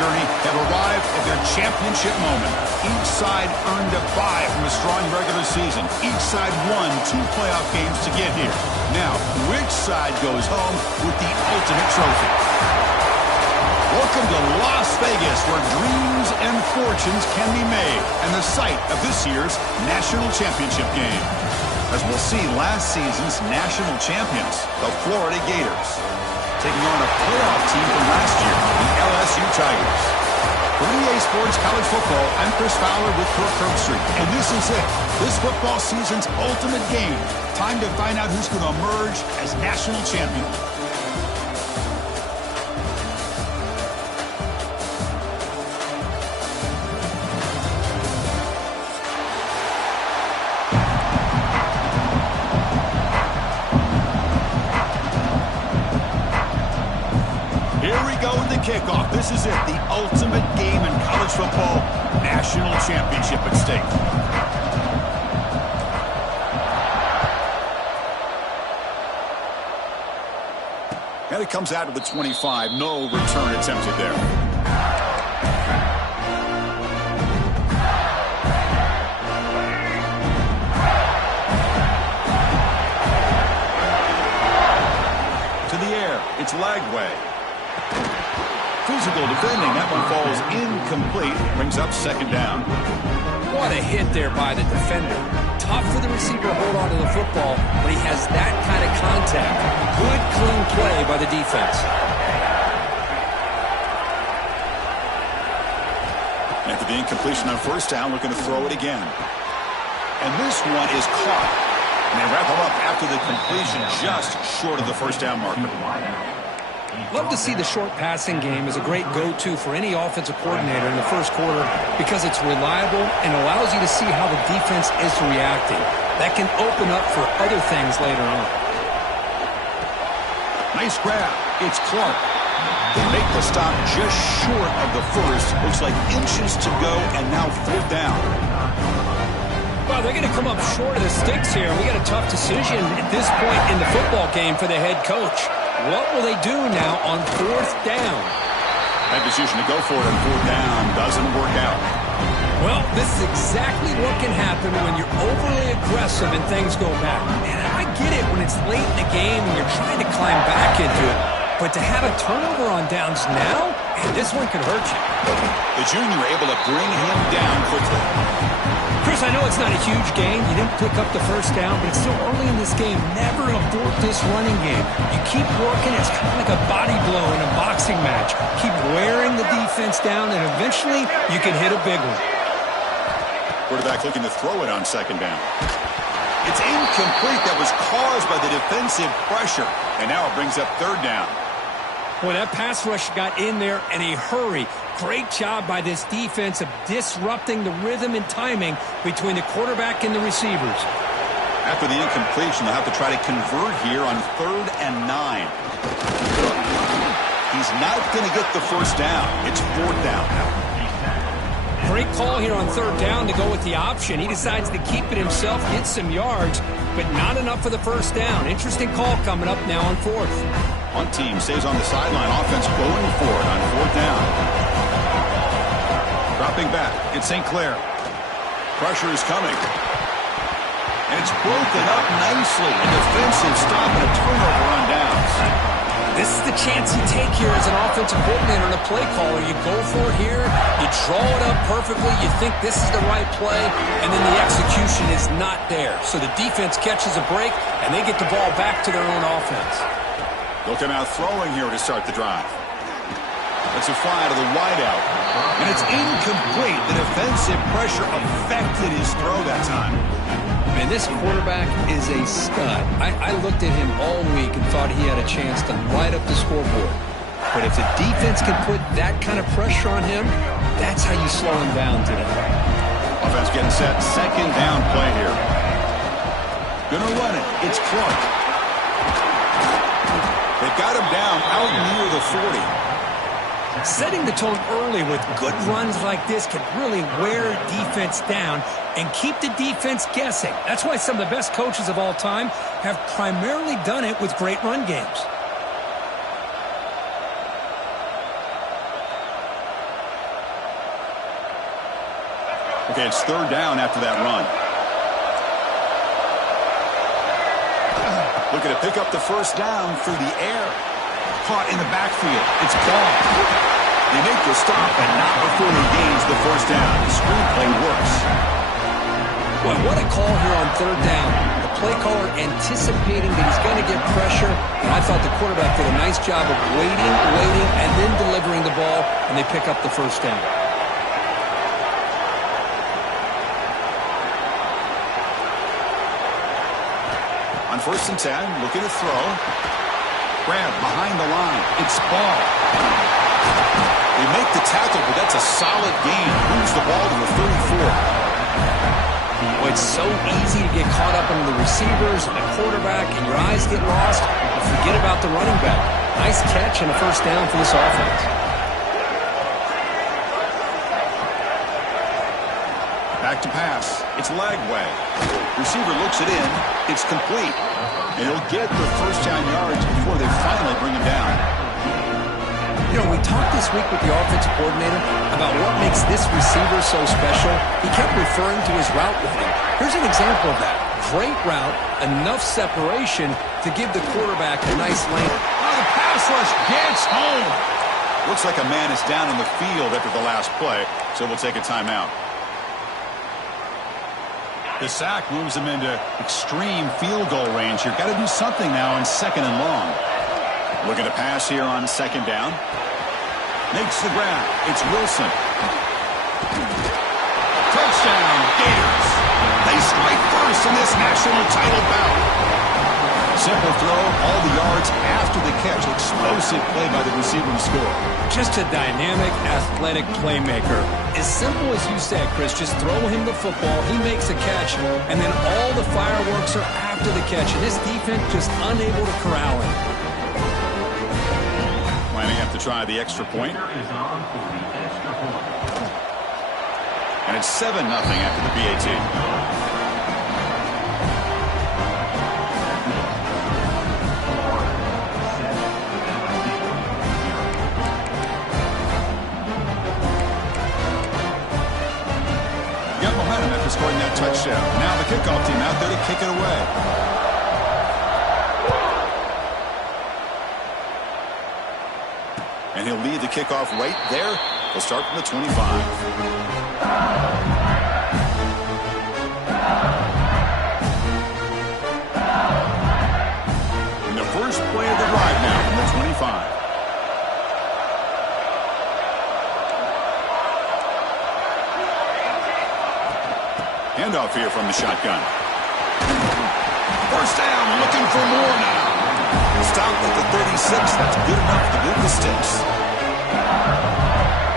journey have arrived at their championship moment. Each side earned a bye from a strong regular season. Each side won 2 playoff games to get here. Now, which side goes home with the ultimate trophy? Welcome to Las Vegas, where dreams and fortunes can be made, and the site of this year's national championship game. As we'll see, last season's national champions, the Florida Gators, taking on a playoff team from last year, the LSU Tigers. For EA Sports College Football, I'm Chris Fowler with Kirk Herbstreit, and this is it. This football season's ultimate game. Time to find out who's going to emerge as national champion. Kickoff. This is it, the ultimate game in college football, national championship at stake. And it comes out of the 25. No return attempted there. To the air, it's Lagway. Physical defending. That one falls incomplete. Brings up second down. What a hit there by the defender. Tough for the receiver to hold on to the football, but he has that kind of contact. Good, clean play by the defense. After the incompletion on first down, looking to throw it again. And this one is caught. And they wrap him up after the completion, just short of the first down marker. Love to see the short passing game as a great go-to for any offensive coordinator in the first quarter because it's reliable and allows you to see how the defense is reacting. That can open up for other things later on. Nice grab. It's Clark. They make the stop just short of the first. Looks like inches to go, and now fourth down. Well, they're going to come up short of the sticks here. We got a tough decision at this point in the football game for the head coach. What will they do now on fourth down? That decision to go for it on fourth down doesn't work out. Well, this is exactly what can happen when you're overly aggressive and things go bad. And I get it when it's late in the game and you're trying to climb back into it. But to have a turnover on downs now, man, this one could hurt you. The junior able to bring him down quickly. Chris, I know it's not a huge game. You didn't pick up the first down, but it's still early in this game. Never abort this running game. You keep working. It's kind of like a body blow in a boxing match. Keep wearing the defense down, and eventually you can hit a big one. Quarterback looking to throw it on second down. It's incomplete. That was caused by the defensive pressure, and now it brings up third down. Boy, that pass rush got in there in a hurry. Great job by this defense of disrupting the rhythm and timing between the quarterback and the receivers. After the incompletion, they'll have to try to convert here on 3rd and 9. He's not going to get the first down. It's 4th down. Great call here on 3rd down to go with the option. He decides to keep it himself, get some yards, but not enough for the first down. Interesting call coming up now on 4th. One team stays on the sideline. Offense going for it on 4th down. Dropping back. It's St. Clair. Pressure is coming. And it's broken up nicely. A defensive stop and a turnover on downs. This is the chance you take here as an offensive coordinator and a play caller. You go for it here. You draw it up perfectly. You think this is the right play. And then the execution is not there. So the defense catches a break, and they get the ball back to their own offense. Looking out throwing here to start the drive. It's a fly to the wideout. And it's incomplete. The defensive pressure affected his throw that time. Man, this quarterback is a stud. I looked at him all week and thought he had a chance to light up the scoreboard. But if the defense can put that kind of pressure on him, that's how you slow him down today. Offense getting set. Second down play here. Gonna run it. It's Clark. They've got him down out near the 40. Setting the tone early with good runs like this can really wear defense down and keep the defense guessing. That's why some of the best coaches of all time have primarily done it with great run games. Okay, it's third down after that run. Looking to pick up the first down through the air. Caught in the backfield. It's gone. They make the stop, and not before he gains the first down. The screenplay works. Boy, what a call here on third down. The play caller anticipating that he's going to get pressure, and I thought the quarterback did a nice job of waiting, and then delivering the ball, and they pick up the first down. On 1st and 10, looking to throw. Grab behind the line. It's ball. They make the tackle, but that's a solid gain. Moves the ball to the 34. Well, it's so easy to get caught up into the receivers and the quarterback, and your eyes get lost. You forget about the running back. Nice catch and a first down for this offense. Back to pass. It's Lagway. Receiver looks it in. It's complete. And he'll get the first down yards before they finally bring him down. You know, we talked this week with the offensive coordinator about what makes this receiver so special. He kept referring to his route running. Here's an example of that. Great route, enough separation to give the quarterback a nice lane. Oh, the pass rush gets home. Looks like a man is down on the field after the last play, so we'll take a timeout. The sack moves him into extreme field goal range here. Got to do something now on 2nd and long. Looking to pass here on 2nd down. Makes the grab. It's Wilson. Touchdown, Gators. They strike first in this national title bout. Simple throw, all the yards after the catch. Explosive play by the receiver to score. Just a dynamic, athletic playmaker. As simple as you said, Chris, just throw him the football, he makes a catch, and then all the fireworks are after the catch. And this defense just unable to corral him. Might have to try the extra point. And it's 7-0 after the PAT. Scoring that touchdown. Now the kickoff team out there to kick it away. And he'll lead the kickoff right there. He'll start from the 25. And the first play of the drive now from the 25. Handoff here from the shotgun. First down, looking for more now. Stopped at the 36. That's good enough to move the sticks.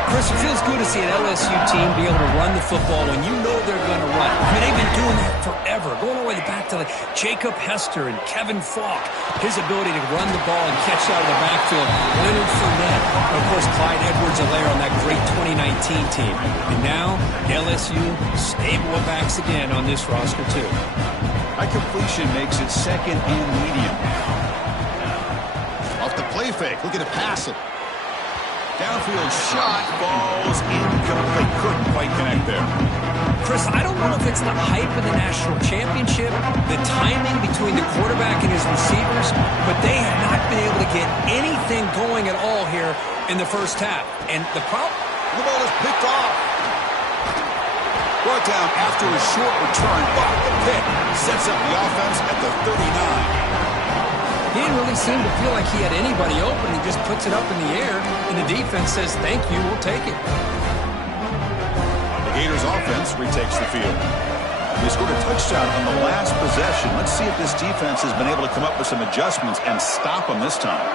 Chris, it feels good to see an LSU team be able to run the football when you know they're going to run. I mean, they've been doing that forever, going all the way back to like Jacob Hester and Kevin Falk. His ability to run the ball and catch out of the backfield. Leonard Fournette. And, of course, Clyde Edwards-Helaire on that great 2019 team. And now, LSU, stable of backs again on this roster, too. High completion makes it 2nd and medium. Off the play fake, looking to pass it. Downfield shot, falls incomplete. Couldn't quite connect there. Chris, I don't know if it's the hype of the national championship, the timing between the quarterback and his receivers, but they have not been able to get anything going at all here in the first half. And the problem... The ball is picked off. Brought down after a short return, but the pick sets up the offense at the 39. He didn't really seem to feel like he had anybody open. He just puts it up in the air, and the defense says, thank you, we'll take it. The Gators offense retakes the field. They scored a touchdown on the last possession. Let's see if this defense has been able to come up with some adjustments and stop them this time.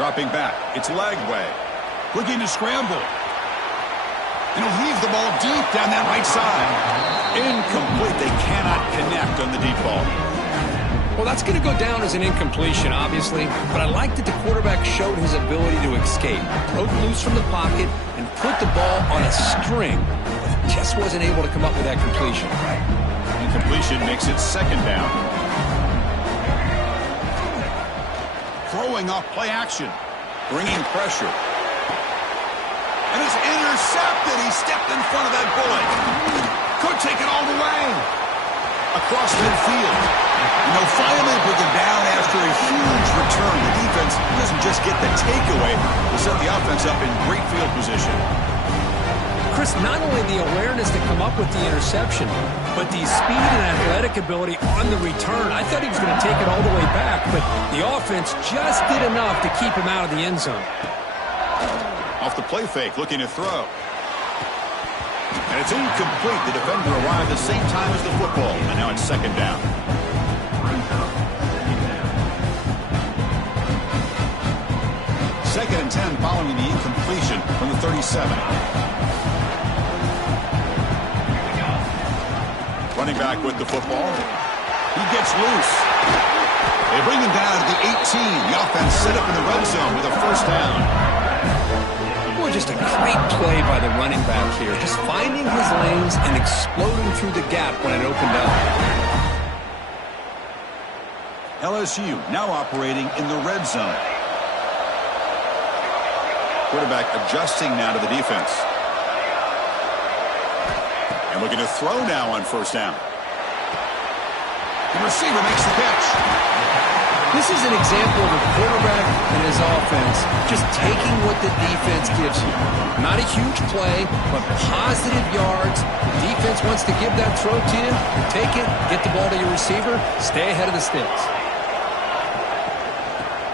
Dropping back, it's Lagway. Looking to scramble. And he'll heave the ball deep down that right side. Incomplete. They cannot connect on the deep ball. Well, that's going to go down as an incompletion, obviously, but I like that the quarterback showed his ability to escape, broke loose from the pocket, and put the ball on a string, but just wasn't able to come up with that completion. Incompletion makes it 2nd down. Throwing off play action, bringing pressure. And it's intercepted. He stepped in front of that bullet. Could take it all the way. Across midfield. And they'll finally bring him down after a huge return. The defense doesn't just get the takeaway, they set the offense up in great field position. Chris, not only the awareness to come up with the interception, but the speed and athletic ability on the return. I thought he was going to take it all the way back, but the offense just did enough to keep him out of the end zone. Off the play fake, looking to throw. And it's incomplete. The defender arrived at the same time as the football, and now it's second down. Second and 10 following the incompletion from the 37. Running back with the football. He gets loose. They bring him down to the 18. The offense set up in the red zone with a first down. Boy, just a great play by the running back here. Just finding his lanes and exploding through the gap when it opened up. LSU now operating in the red zone. Quarterback adjusting now to the defense. And looking to throw now on first down. The receiver makes the catch. This is an example of a quarterback and his offense just taking what the defense gives you. Not a huge play, but positive yards. The defense wants to give that throw to you. You take it, get the ball to your receiver, stay ahead of the sticks.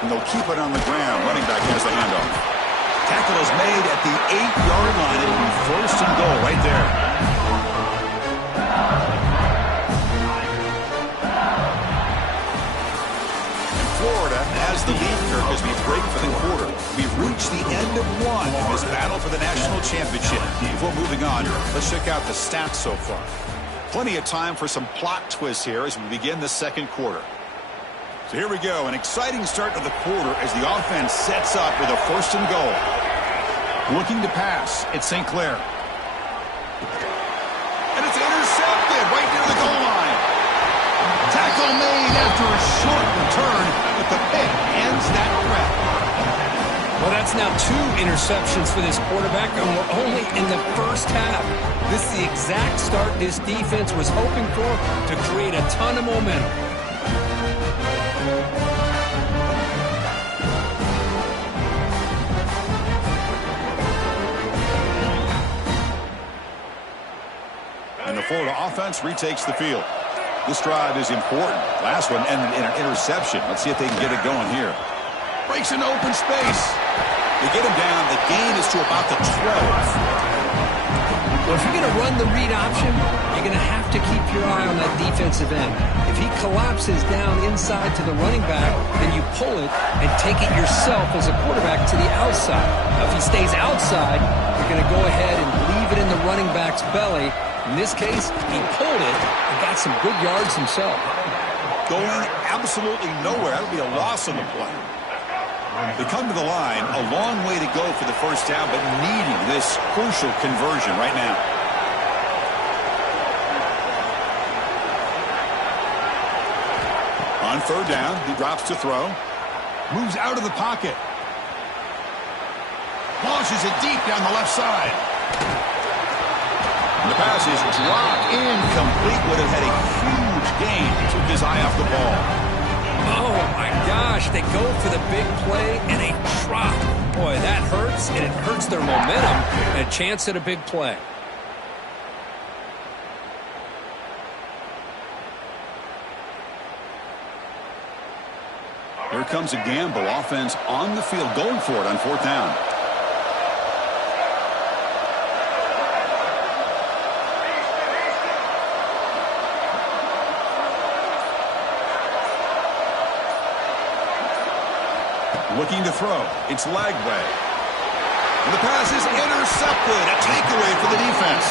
And they'll keep it on the ground. Running back has the handoff. Tackle is made at the 8-yard line. It'll be first and goal right there. And Florida has the lead, Kirk, as we break for the quarter. We've reached the end of one in this battle for the national championship. Before moving on, let's check out the stats so far. Plenty of time for some plot twists here as we begin the second quarter. So here we go, an exciting start to the quarter as the offense sets up with a first and goal. Looking to pass, it's St. Clair. And it's intercepted right near the goal line. Tackle made after a short return, but the pick ends that threat. Well, that's now 2 interceptions for this quarterback, and we're only in the first half. This is the exact start this defense was hoping for to create a ton of momentum. And the Florida offense retakes the field. This drive is important. Last one ended in an interception. Let's see if they can get it going here. Breaks into open space. They get him down. The gain is to about the 12. Well, if you're going to run the read option, you're going to have to keep your eye on that defensive end. If he collapses down inside to the running back, then you pull it and take it yourself as a quarterback to the outside. Now, if he stays outside, you're going to go ahead and leave it in the running back's belly. In this case, he pulled it and got some good yards himself. Going absolutely nowhere. That would be a loss on the play. They come to the line, a long way to go for the first down, but needing this crucial conversion right now. On third down, he drops to throw. Moves out of the pocket. Launches it deep down the left side. And the pass is dropped incomplete. Would have had a huge gain. Took his eye off the ball. Oh, my gosh. They go for the big play and a drop. Boy, that hurts, and it hurts their momentum and a chance at a big play. Here comes a gamble. Offense on the field, going for it on fourth down. Looking to throw. It's Lagway. And the pass is intercepted. A takeaway for the defense.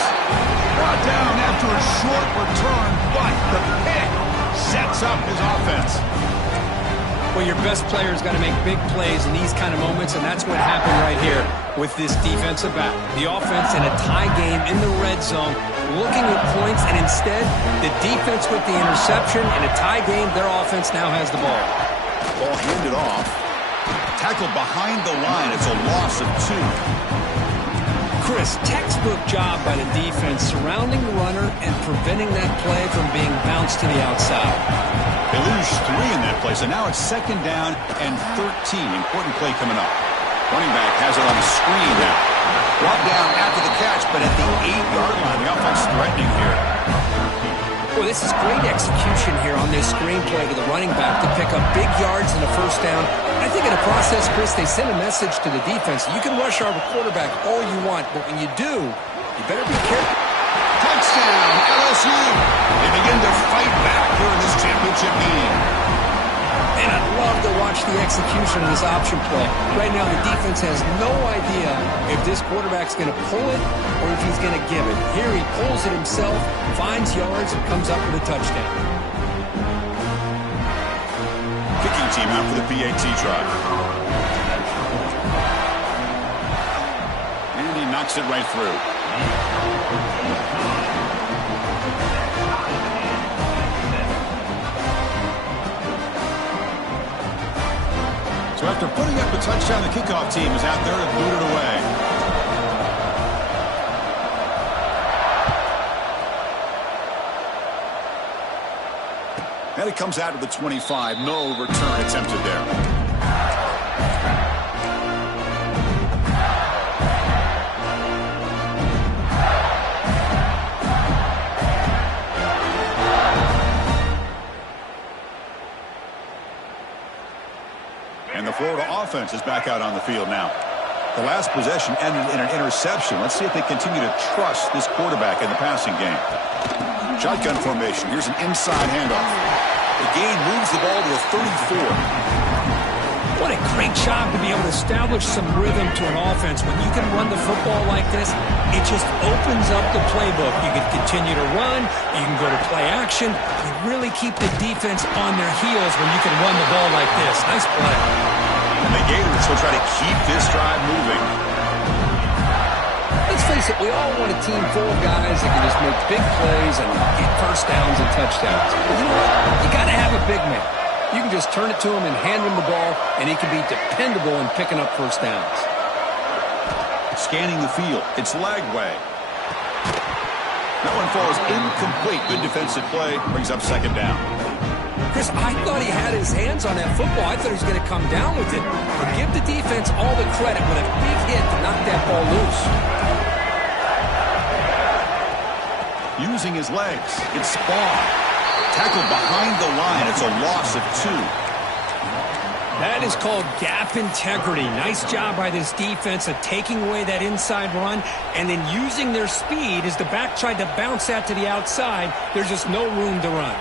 Brought down after a short return, but the pick sets up his offense. Well, your best player's got to make big plays in these kind of moments, and that's what happened right here with this defensive back. The offense in a tie game in the red zone, looking at points, and instead, the defense with the interception. In a tie game, their offense now has the ball. Ball handed off. Tackled behind the line. It's a loss of 2. Chris, this. Textbook job by the defense surrounding the runner and preventing that play from being bounced to the outside. They lose 3 in that play, so now it's 2nd down and 13. Important play coming up. Running back has it on the screen now. Brought down after the catch, but at the 8-yard line, the offense threatening here. Well, this is great execution here on this screenplay to the running back to pick up big yards and a first down. I think in the process, Chris, they send a message to the defense. You can rush our quarterback all you want, but when you do, you better be careful. Touchdown, LSU. They begin to fight back here in this championship game. And I'd love to watch the execution of this option play. Right now, the defense has no idea if this quarterback's going to pull it or if he's going to give it. Here he pulls it himself, finds yards, and comes up with a touchdown. Kicking team out for the PAT try. And he knocks it right through. So after putting up a touchdown, the kickoff team is out there to boot it away. And it comes out of the 25. No return attempted there. And the Florida offense is back out on the field now. The last possession ended in an interception. Let's see if they continue to trust this quarterback in the passing game. Shotgun formation. Here's an inside handoff. The gain moves the ball to the 34. What a great job to be able to establish some rhythm to an offense. When you can run the football like this, it just opens up the playbook. You can continue to run. You can go to play action. You really keep the defense on their heels when you can run the ball like this. Nice play. And the Gators will try to keep this drive moving. Let's face it, we all want a team full of guys that can just make big plays and get first downs and touchdowns. But you know what? You got to have a big man. You can just turn it to him and hand him the ball, and he can be dependable in picking up first downs. Scanning the field. It's Lagway. That one falls incomplete. Good defensive play. Brings up 2nd down. Chris, I thought he had his hands on that football. I thought he was going to come down with it. But give the defense all the credit with a big hit to knock that ball loose. Using his legs. It's Spawn. Tackled behind the line. It's a loss of 2. That is called gap integrity. Nice job by this defense of taking away that inside run and then using their speed as the back tried to bounce that to the outside. There's just no room to run.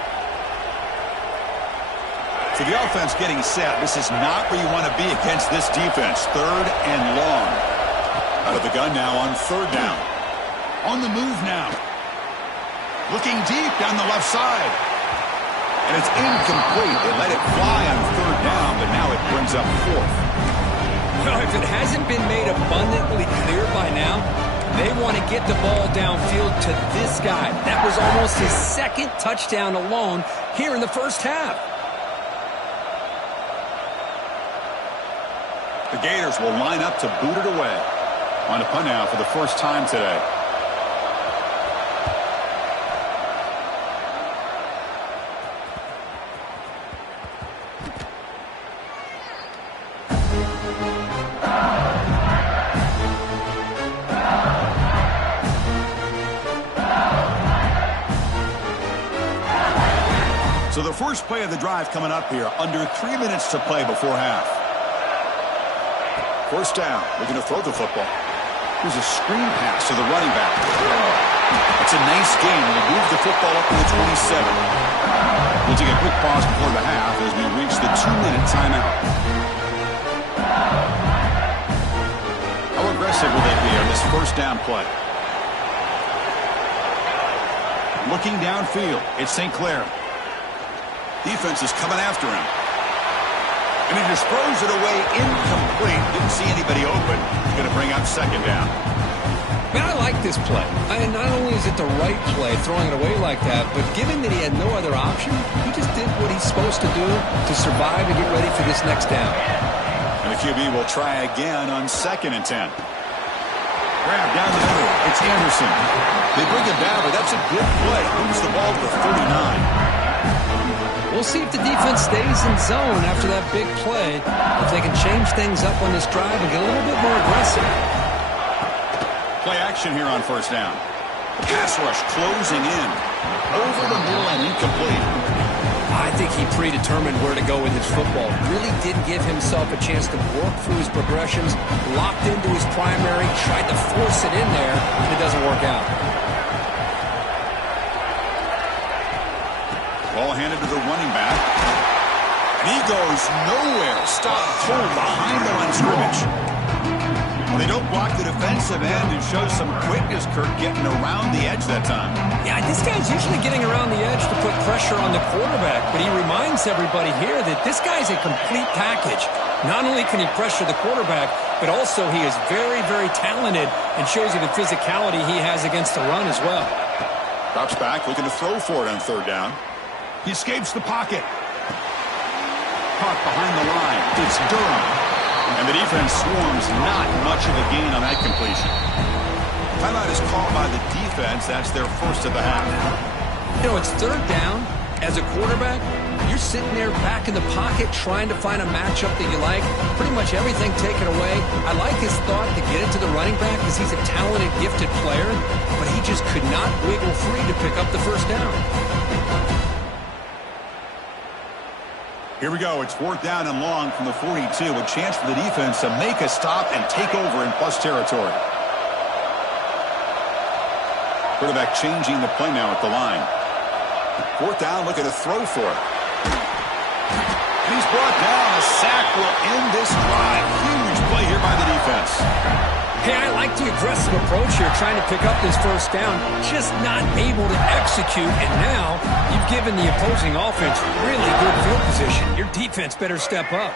So the offense getting set. This is not where you want to be against this defense. 3rd and long. Out of the gun now on 3rd down. On the move now. Looking deep down the left side. And it's incomplete. They let it fly on 3rd down, but now it brings up 4th. Well, if it hasn't been made abundantly clear by now, they want to get the ball downfield to this guy. That was almost his 2nd touchdown alone here in the first half. The Gators will line up to boot it away. On a punt now for the first time today. So the first play of the drive coming up here. Under 3 minutes to play before half. First down. They're going to throw the football. Here's a screen pass to the running back. It's a nice game. We'll move the football up to the 27. We'll take a quick pause before the half as we reach the 2-minute timeout. How aggressive will they be on this first down play? Looking downfield. It's St. Clair. Defense is coming after him. And he just throws it away incomplete. Didn't see anybody open. He's going to bring up 2nd down. Man, I like this play. And not only is it the right play, throwing it away like that, but given that he had no other option, he just did what he's supposed to do to survive and get ready for this next down. And the QB will try again on 2nd and 10. Grab down the middle. It's Anderson. They bring him down, but that's a good play. Moves the ball to the 39. We'll see if the defense stays in zone after that big play. If they can change things up on this drive and get a little bit more aggressive. Play action here on first down. Pass rush closing in. Over the middle and incomplete. I think he predetermined where to go with his football. Really didn't give himself a chance to work through his progressions. Locked into his primary. Tried to force it in there, and it doesn't work out. Ball handed to the running back. And he goes nowhere. Stop cold behind the line of scrimmage. Well, they don't block the defensive end and show some quickness, Kirk, getting around the edge that time. Yeah, this guy's usually getting around the edge to put pressure on the quarterback, but he reminds everybody here that this guy's a complete package. Not only can he pressure the quarterback, but also he is very, very talented and shows you the physicality he has against the run as well. Drops back, looking to throw for it on third down. He escapes the pocket. Caught behind the line. It's Durham. And the defense swarms. Not much of a gain on that completion. Timeout is called by the defense. That's their first of the half. You know, it's third down. As a quarterback, you're sitting there back in the pocket trying to find a matchup that you like. Pretty much everything taken away. I like his thought to get it to the running back because he's a talented, gifted player, but he just could not wiggle free to pick up the first down. Here we go. It's fourth down and long from the 42. A chance for the defense to make a stop and take over in plus territory. Quarterback changing the play now at the line. Fourth down, looking to throw for it. And he's brought down. A sack will end this drive. Huge play here by the defense. Hey, I like the aggressive approach here, trying to pick up this first down, just not able to execute, and now you've given the opposing offense really good field position. Your defense better step up.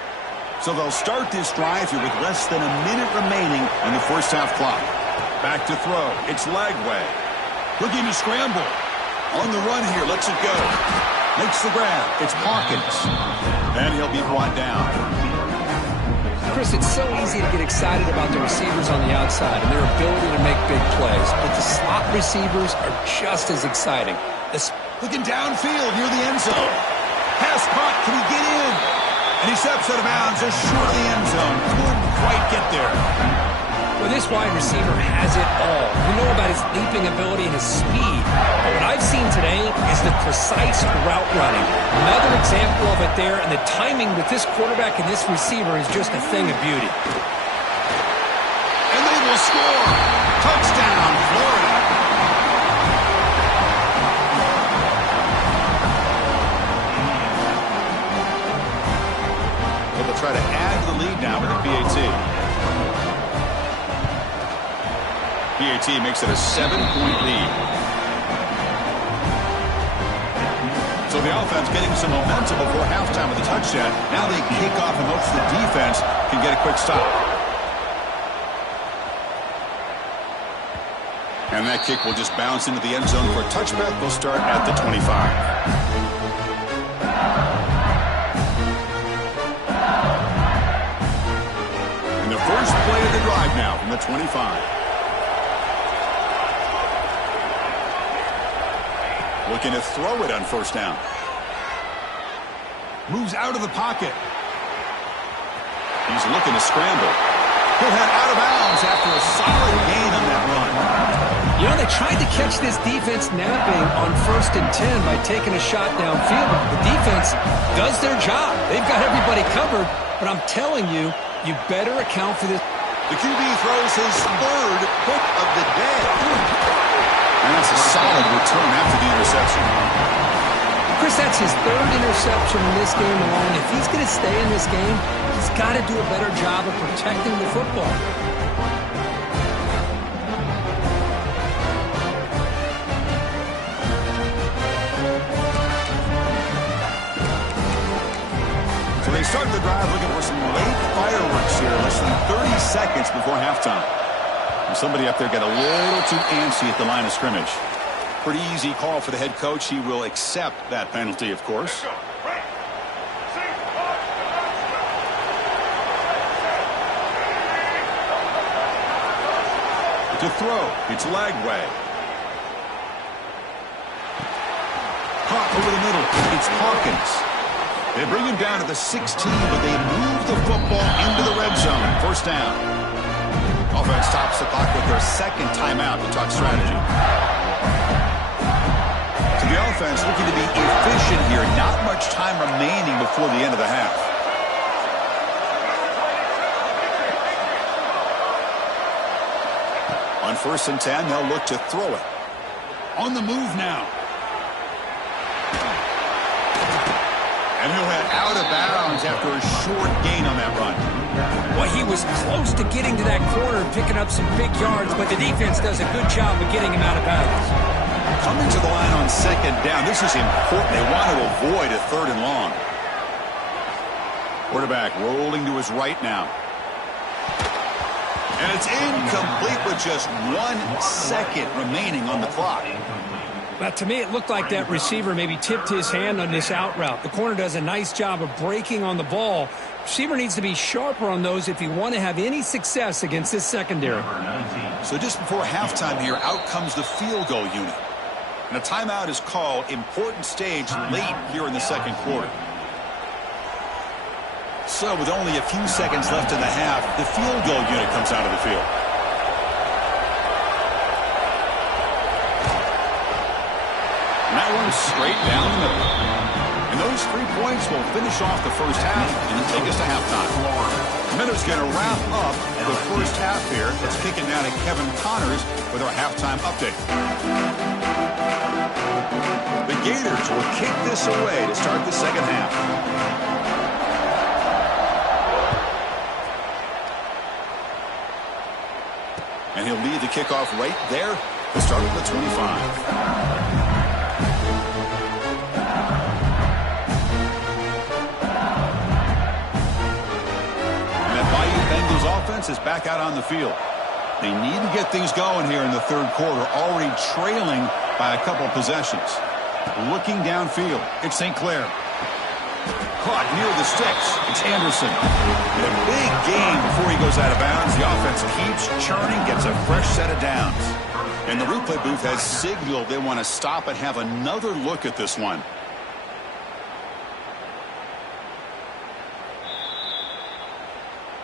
So they'll start this drive here with less than a minute remaining in the first half clock. Back to throw. It's Lagway. Looking to scramble. On the run here, lets it go. Makes the grab. It's Hawkins. And he'll be brought down. Chris, it's so easy to get excited about the receivers on the outside and their ability to make big plays, but the slot receivers are just as exciting. Looking downfield near the end zone. Pass caught. Can he get in? And he steps out of bounds just short of the end zone. Couldn't quite get there. Well, this wide receiver has it all. We know about his leaping ability and his speed. But what I've seen today is the precise route running. Another example of it there, and the timing with this quarterback and this receiver is just a thing of beauty. And they will score. Touchdown, Florida. Well, they'll try to add to the lead now with the PAT. PAT makes it a 7-point lead. So the offense getting some momentum before halftime with a touchdown. Now they kick off and hopes the defense can get a quick stop. And that kick will just bounce into the end zone for a touchback. They'll start at the 25. And the first play of the drive now from the 25. Looking to throw it on first down. Moves out of the pocket. He's looking to scramble. He'll head out of bounds after a solid gain on that run. You know, they tried to catch this defense napping on 1st and 10 by taking a shot downfield. The defense does their job. They've got everybody covered, but I'm telling you, you better account for this. The QB throws his third pick of the day. And that's a solid return after the interception. Chris, that's his third interception in this game alone. If he's going to stay in this game, he's got to do a better job of protecting the football. So they start the drive looking for some late fireworks here, less than 30 seconds before halftime. And somebody up there got a little too antsy at the line of scrimmage. Pretty easy call for the head coach. He will accept that penalty, of course. To throw, it's Lagway. Caught over the middle, it's Hawkins. They bring him down to the 16, but they move the football into the red zone. First down. Offense stops the clock with their second timeout to talk strategy. So the offense looking to be efficient here. Not much time remaining before the end of the half. On 1st and 10, they'll look to throw it. On the move now. And he'll head out of bounds after a short gain on that run. Well, he was close to getting to that corner and picking up some big yards, but the defense does a good job of getting him out of bounds. Coming to the line on 2nd down, this is important. They want to avoid a 3rd and long. Quarterback rolling to his right now. And it's incomplete with just 1 second remaining on the clock. Well, to me, it looked like that receiver maybe tipped his hand on this out route. The corner does a nice job of breaking on the ball. Receiver needs to be sharper on those if you want to have any success against this secondary. So just before halftime here, out comes the field goal unit. And a timeout is called. Important stage late here in the 2nd quarter. So with only a few seconds left in the half, the field goal unit comes out of the field. And that one's straight down the middle. And those 3 points will finish off the first half and then take us to halftime. The Minnows going to wrap up the first half here. Let's kick it now to Kevin Connors with our halftime update. The Gators will kick this away to start the second half. And he'll lead the kickoff right there to start at the 25. And that Bayou Bengals offense is back out on the field. They need to get things going here in the 3rd quarter, already trailing by a couple possessions. Looking downfield, it's St. Clair. Caught near the sticks. It's Anderson. And a big gain before he goes out of bounds. The offense keeps churning, gets a fresh set of downs. And the replay booth has signaled they want to stop and have another look at this one.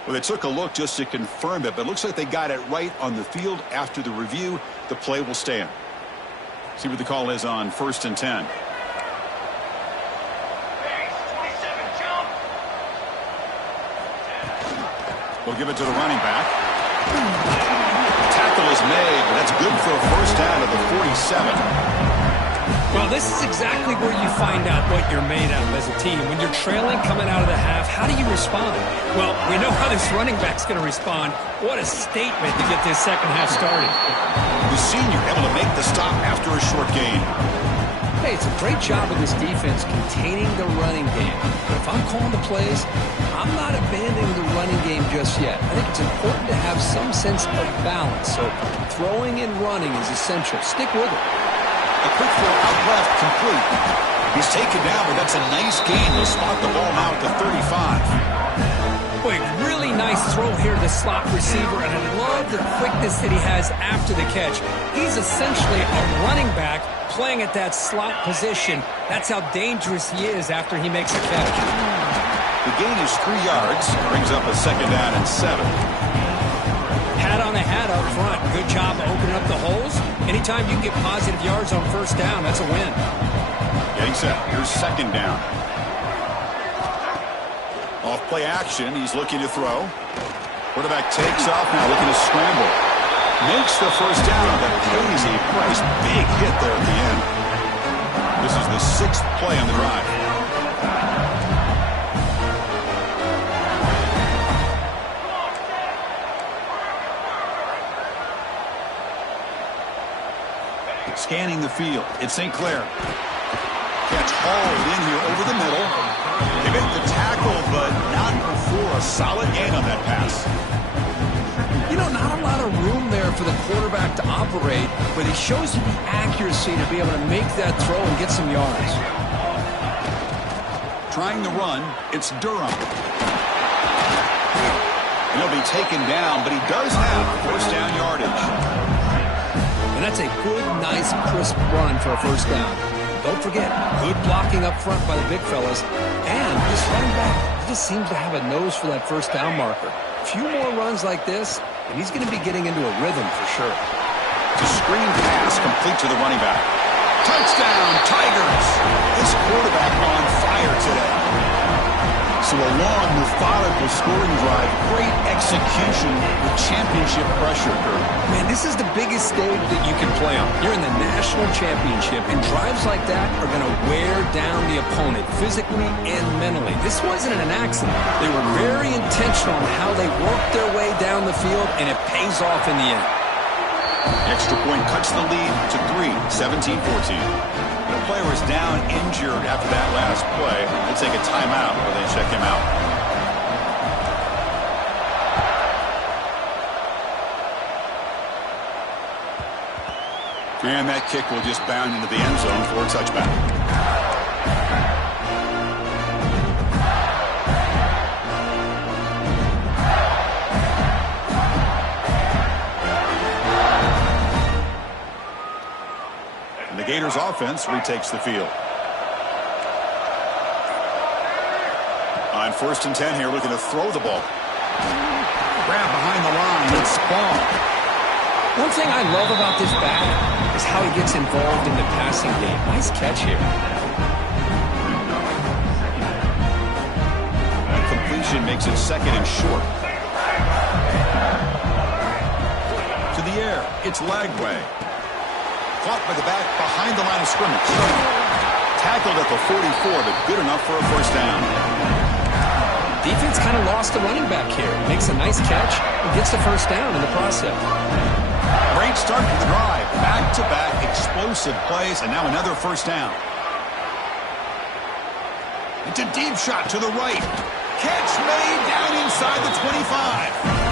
Well, they took a look just to confirm it, but it looks like they got it right on the field. After the review, the play will stand. See what the call is on 1st and 10. We'll give it to the running back. Tackle is made, but that's good for a first down at the 47. Well, this is exactly where you find out what you're made of as a team. When you're trailing coming out of the half, how do you respond? Well, we know how this running back's going to respond. What a statement to get this second half started. The senior able to make the stop after a short gain. Hey, it's a great job of this defense containing the running game. But if I'm calling the plays, I'm not abandoning the running game just yet. I think it's important to have some sense of balance. So throwing and running is essential. Stick with it. A quick throw out left, complete. He's taken down, but that's a nice gain. They'll spot the ball now at the 35. Boy, really nice throw here to the slot receiver, and I love the quickness that he has after the catch. He's essentially a running back playing at that slot position. That's how dangerous he is after he makes a catch. The gain is 3 yards. Brings up a 2nd down and 7. Hat on a hat up front. Good job of opening up the holes. Anytime you can get positive yards on first down, that's a win. Getting set. Here's 2nd down. Off play action. He's looking to throw. Quarterback takes off now, looking to scramble. Makes the first down, but pays a price. Big hit there at the end. This is the 6th play on the drive. Scanning the field. It's St. Clair. Catch hauled in here over the middle. They make the tackle, but not before a solid gain on that pass. You know, not a lot of room there for the quarterback to operate, but he shows you the accuracy to be able to make that throw and get some yards. Trying the run, it's Durham. He'll be taken down, but he does have first down yardage. And that's a good, nice, crisp run for a first down. Don't forget, good blocking up front by the big fellas. And this running back, he just seems to have a nose for that first down marker. A few more runs like this, and he's going to be getting into a rhythm for sure. The screen pass complete to the running back. Touchdown, Tigers! This quarterback on fire today. So a long, methodical scoring drive, great execution with championship pressure. Man, this is the biggest stage that you can play on. You're in the national championship, and drives like that are going to wear down the opponent physically and mentally. This wasn't an accident. They were very intentional on how they worked their way down the field, and it pays off in the end. Extra point cuts the lead to 3, 17-14. The player is down injured after that last play. We'll take a timeout where they check him out. And that kick will just bound into the end zone for a touchback. The Gators offense retakes the field. On 1st and 10 here, looking to throw the ball. Grab behind the line. It's ball. One thing I love about this back is how he gets involved in the passing game. Nice catch here. That completion makes it 2nd and short. To the air. It's Lagway. Caught by the back behind the line of scrimmage. Tackled at the 44, but good enough for a first down. Defense kind of lost the running back here. Makes a nice catch and gets the first down in the process. Great start to the drive. Back-to-back explosive plays, and now another first down. It's a deep shot to the right. Catch made down inside the 25.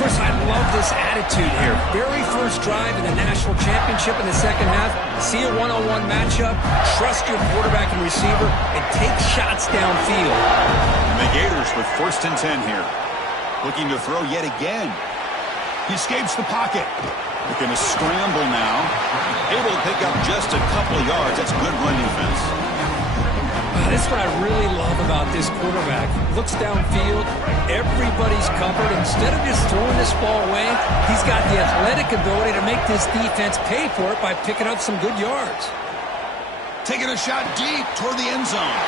Chris, I love this attitude here. Very first drive in the national championship in the second half. See a one-on-one matchup, trust your quarterback and receiver, and take shots downfield. And the Gators with 1st and 10 here. Looking to throw yet again. He escapes the pocket. Looking to scramble now. Able to pick up just a couple of yards. That's good run defense. This is what I really love about this quarterback. Looks downfield, everybody's covered. Instead of just throwing this ball away, he's got the athletic ability to make this defense pay for it by picking up some good yards. Taking a shot deep toward the end zone.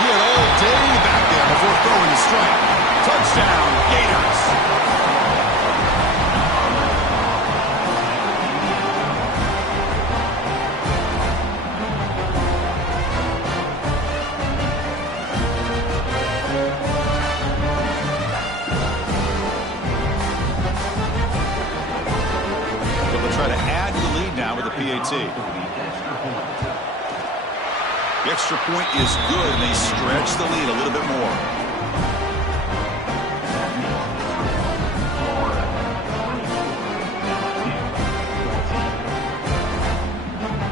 He had all day back there before throwing the strike. Touchdown, Gators. Try to add to the lead now with a PAT. The extra point is good, and they stretch the lead a little bit more.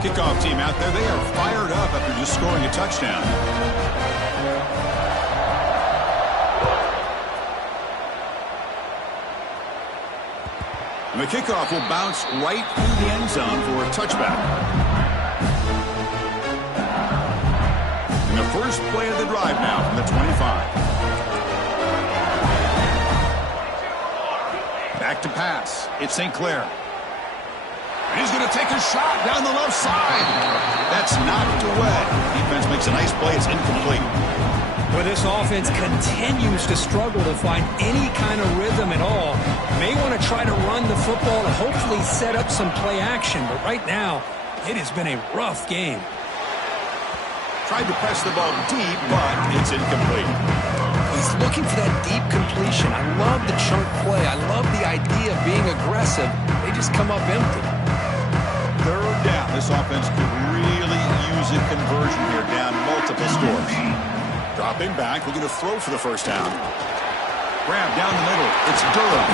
Kickoff team out there, they are fired up after just scoring a touchdown. And the kickoff will bounce right through the end zone for a touchback. And the first play of the drive now from the 25. Back to pass. It's St. Clair. And he's going to take a shot down the left side. That's knocked away. Defense makes a nice play. It's incomplete. Well, this offense continues to struggle to find any kind of rhythm at all. May want to try to run the football to hopefully set up some play action, but right now, it has been a rough game. Tried to press the ball deep, but it's incomplete. He's looking for that deep completion. I love the chunk play. I love the idea of being aggressive. They just come up empty. 3rd down. This offense could really use a conversion here, down multiple scores. Dropping back, looking to throw for the first down. Grab down the middle. It's Durham.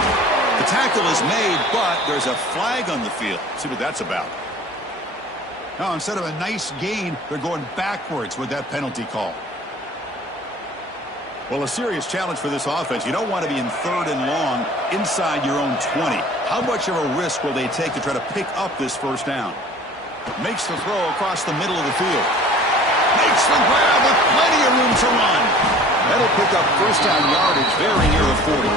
The tackle is made, but there's a flag on the field. See what that's about. Now, instead of a nice gain, they're going backwards with that penalty call. Well, a serious challenge for this offense. You don't want to be in 3rd and long inside your own 20. How much of a risk will they take to try to pick up this first down? Makes the throw across the middle of the field. Makes the grab with plenty of room to run. That'll pick up first down yardage very near the 40.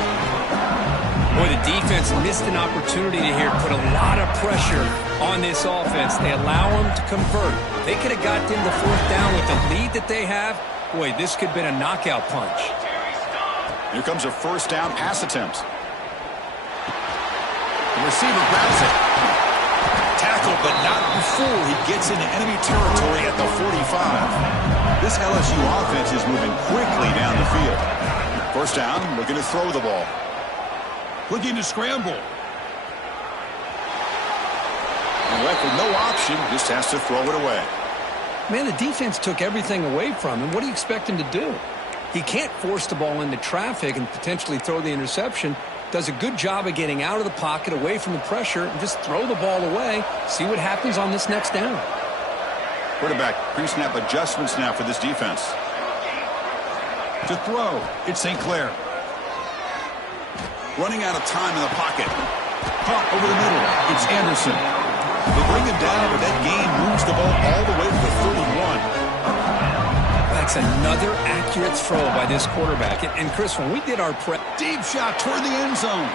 Boy, the defense missed an opportunity to here put a lot of pressure on this offense. They allow them to convert. They could have got them the 4th down with the lead that they have. Boy, this could have been a knockout punch. Here comes a first down pass attempt. The receiver grabs it. Tackle, but not before he gets into enemy territory at the 45. This LSU offense is moving quickly down the field. First down, looking to throw the ball. Looking to scramble. And left with no option, just has to throw it away. Man, the defense took everything away from him. What do you expect him to do? He can't force the ball into traffic and potentially throw the interception. Does a good job of getting out of the pocket, away from the pressure, and just throw the ball away. See what happens on this next down. Quarterback pre-snap adjustments now for this defense. To throw, it's St. Clair. Running out of time in the pocket. Caught over the middle. It's Anderson. They bring him down, but that gain moves the ball all the way to the 31. That's another accurate throw by this quarterback. And Chris, when we did our prep... Deep shot toward the end zone.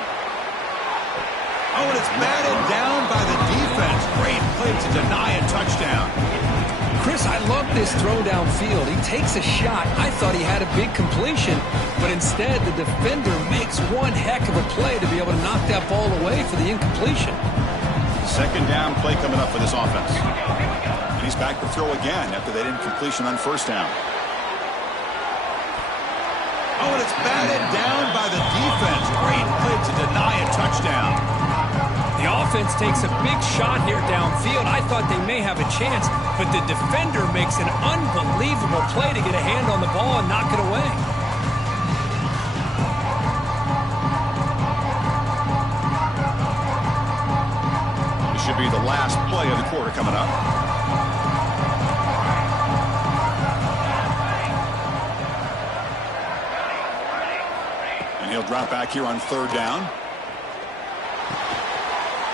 Oh, and it's batted down by the defense. Great play to deny a touchdown. Chris, I love this throw downfield. He takes a shot. I thought he had a big completion, but instead the defender makes one heck of a play to be able to knock that ball away for the incompletion. Second down play coming up for this offense. And he's back to throw again after that incompletion on first down. Oh, and it's batted down by the defense. Great play to deny a touchdown. The offense takes a big shot here downfield. I thought they may have a chance, but the defender makes an unbelievable play to get a hand on the ball and knock it away. This should be the last play of the quarter coming up. And he'll drop back here on third down.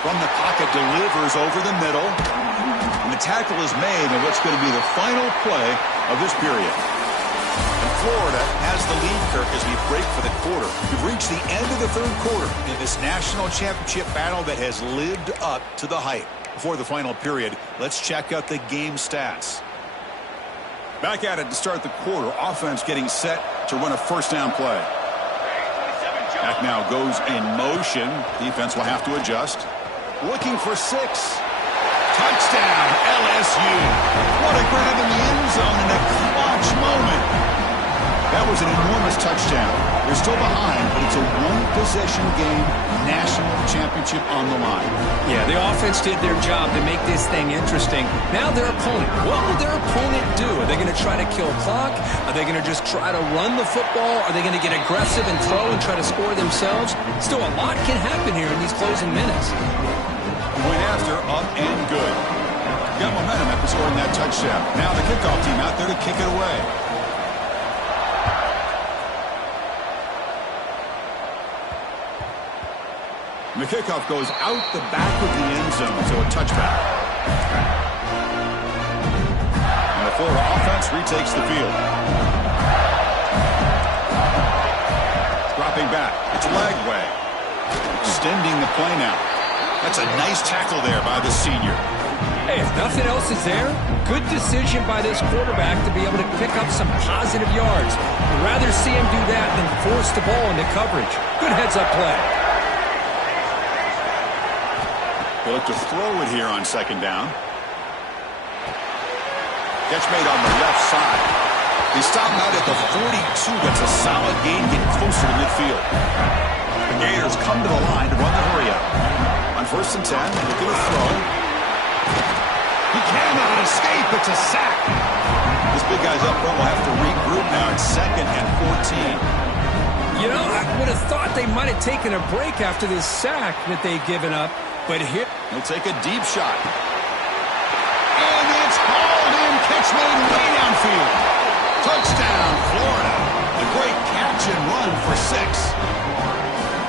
From the pocket, delivers over the middle. And the tackle is made in what's going to be the final play of this period. And Florida has the lead, Kirk, as we break for the quarter. We've reached the end of the third quarter in this national championship battle that has lived up to the hype. Before the final period, let's check out the game stats. Back at it to start the quarter. Offense getting set to run a first down play. Back now goes in motion. Defense will have to adjust. Looking for 6. Touchdown, LSU. What a grab in the end zone in a clutch moment. That was an enormous touchdown. They're still behind, but it's a one-possession game, national championship on the line. Yeah, the offense did their job to make this thing interesting. Now their opponent. What will their opponent do? Are they going to try to kill clock? Are they going to just try to run the football? Are they going to get aggressive and throw and try to score themselves? Still, a lot can happen here in these closing minutes. Went after, up and good. Got momentum after scoring that touchdown. Now the kickoff team out there to kick it away. And the kickoff goes out the back of the end zone, so a touchback. And the Florida offense retakes the field. Dropping back. It's leg way. Extending the play now. That's a nice tackle there by the senior. Hey, if nothing else is there, good decision by this quarterback to be able to pick up some positive yards. I'd rather see him do that than force the ball into coverage. Good heads-up play. They look to throw it here on second down. Catch made on the left side. They stop out at the 42. That's a solid gain, getting closer to midfield. The Gators come to the line to run the hurry-up. On first and 10, looking to throw. He cannot escape. It's a sack. This big guy's up front will have to regroup now. It's second and 14. You know, I would have thought they might have taken a break after this sack that they've given up. But here, he'll take a deep shot. And it's hauled in. Catch made way downfield. Touchdown, Florida. The great catch and run for 6.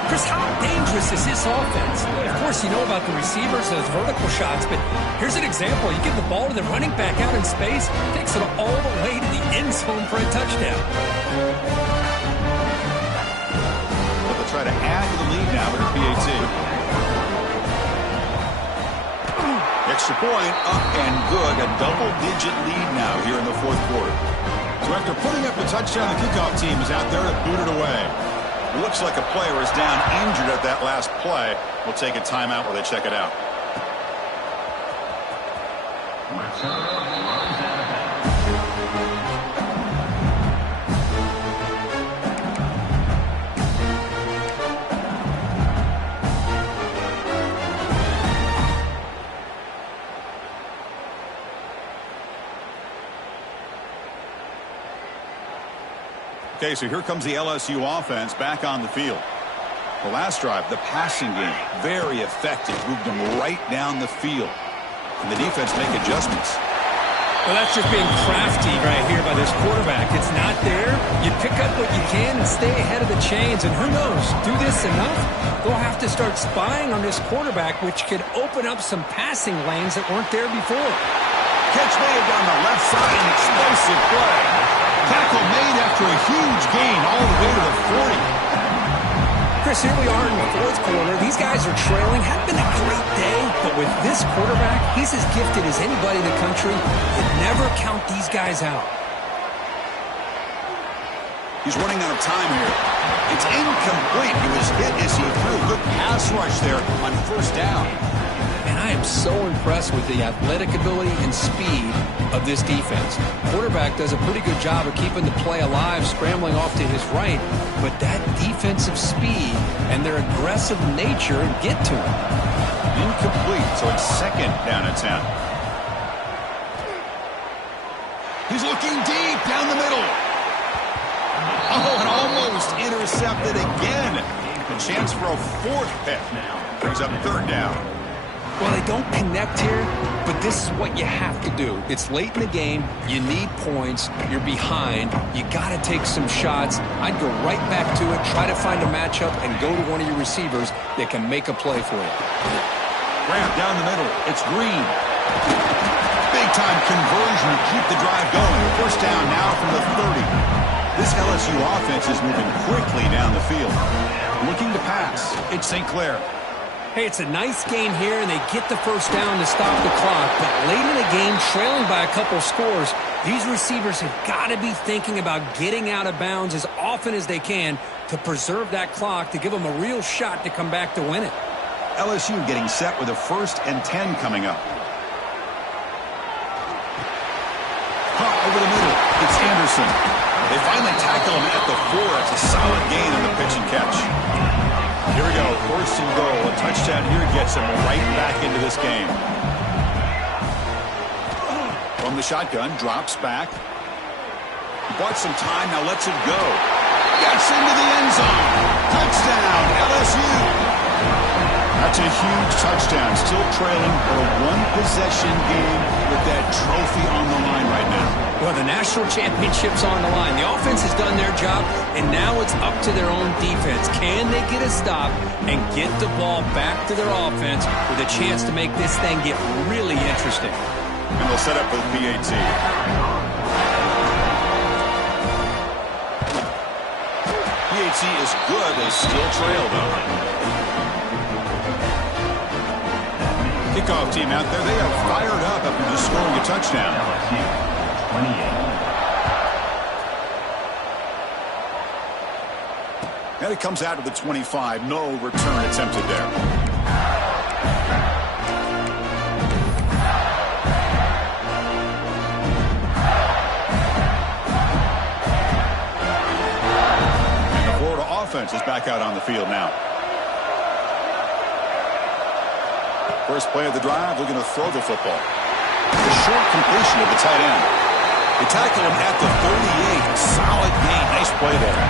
Chris, how dangerous is this offense? Of course, you know about the receivers, those vertical shots, but here's an example. You give the ball to the running back out in space, takes it all the way to the end zone for a touchdown. But they'll try to add to the lead now with a PAT. Extra point, up and good. A double-digit lead now here in the fourth quarter. So after putting up a touchdown, the kickoff team is out there to boot it away. Looks like a player is down injured at that last play. We'll take a timeout while they check it out. Okay, so here comes the LSU offense back on the field. The last drive, the passing game, very effective. Moved them right down the field. And the defense make adjustments. Well, that's just being crafty right here by this quarterback. It's not there. You pick up what you can and stay ahead of the chains. And who knows, do this enough, they'll have to start spying on this quarterback, which could open up some passing lanes that weren't there before. Catch made down the left side, an explosive play. Tackle made after a huge gain all the way to the 40. Chris, here we are in the fourth quarter. These guys are trailing. Had been a great day, but with this quarterback, he's as gifted as anybody in the country. You never count these guys out. He's running out of time here. It's incomplete. He was hit as he threw a good pass rush there on first down. And I am so impressed with the athletic ability and speed of this defense. Quarterback does a pretty good job of keeping the play alive, scrambling off to his right, but that defensive speed and their aggressive nature get to him. Incomplete, so it's second down and 10. He's looking deep down the middle. Oh, and almost intercepted again. A chance for a fourth pick. Brings up third down. Well, they don't connect here, but this is what you have to do. It's late in the game. You need points. You're behind. You got to take some shots. I'd go right back to it, try to find a matchup, and go to one of your receivers that can make a play for you. Grant down the middle. It's Green. Big-time conversion to keep the drive going. First down now from the 30. This LSU offense is moving quickly down the field. Looking to pass. It's St. Clair. Hey, it's a nice game here, and they get the first down to stop the clock. But late in the game, trailing by a couple scores, these receivers have got to be thinking about getting out of bounds as often as they can to preserve that clock, to give them a real shot to come back to win it. LSU getting set with a 1st and 10 coming up. Caught over the middle. It's Anderson. They finally tackle him at the 4. It's a solid gain on the pitch and catch. Here we go, 1st and goal. A touchdown here gets him right back into this game. From the shotgun, drops back. Bought some time, now lets it go. Gets into the end zone. Touchdown, LSU. That's a huge touchdown. Still trailing for a one-possession game with that trophy on the line right now. Well, the national championship's on the line. The offense has done their job, and now it's up to their own defense. Can they get a stop and get the ball back to their offense with a chance to make this thing get really interesting? And they'll set up with PAT. PAT is good. They still trail, though. Kickoff team out there. They are fired up after just scoring a touchdown. 28. And it comes out of the 25. No return attempted there. And the Florida offense is back out on the field now. First play of the drive, looking to throw the football. A short completion of the tight end. They tackle him at the 38. Solid gain. Nice play there.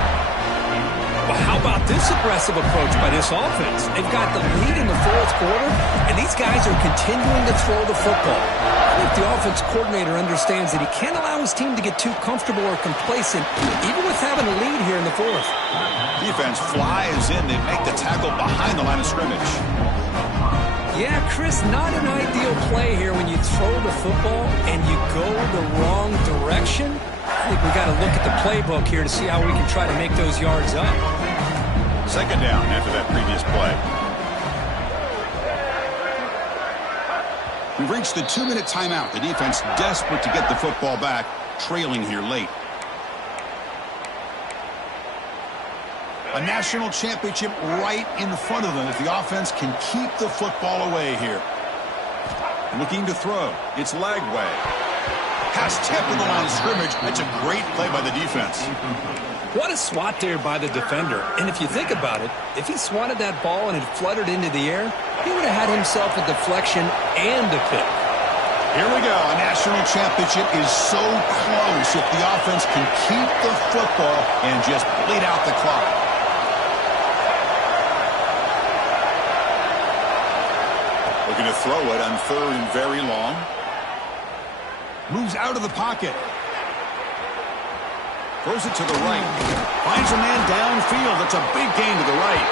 Well, how about this aggressive approach by this offense? They've got the lead in the fourth quarter, and these These guys are continuing to throw the football. I think the offense coordinator understands that he can't allow his team to get too comfortable or complacent, even with having a lead here in the fourth. Defense flies in. They make the tackle behind the line of scrimmage. Yeah, Chris, not an ideal play here when you throw the football and you go the wrong direction. I think we got to look at the playbook here to see how we can try to make those yards up. Second down after that previous play. We've reached the 2-minute timeout. The defense desperate to get the football back, trailing here late. A national championship right in front of them if the offense can keep the football away here. Looking to throw. It's Lagway. Pass tipped in the line of scrimmage. That's a great play by the defense. What a swat there by the defender. And if you think about it, if he swatted that ball and it fluttered into the air, he would have had himself a deflection and a pick. Here we go. A national championship is so close if the offense can keep the football and just bleed out the clock. Looking to throw it on 3rd and very long. Moves out of the pocket. Throws it to the right. Finds a man downfield. That's a big gain to the right.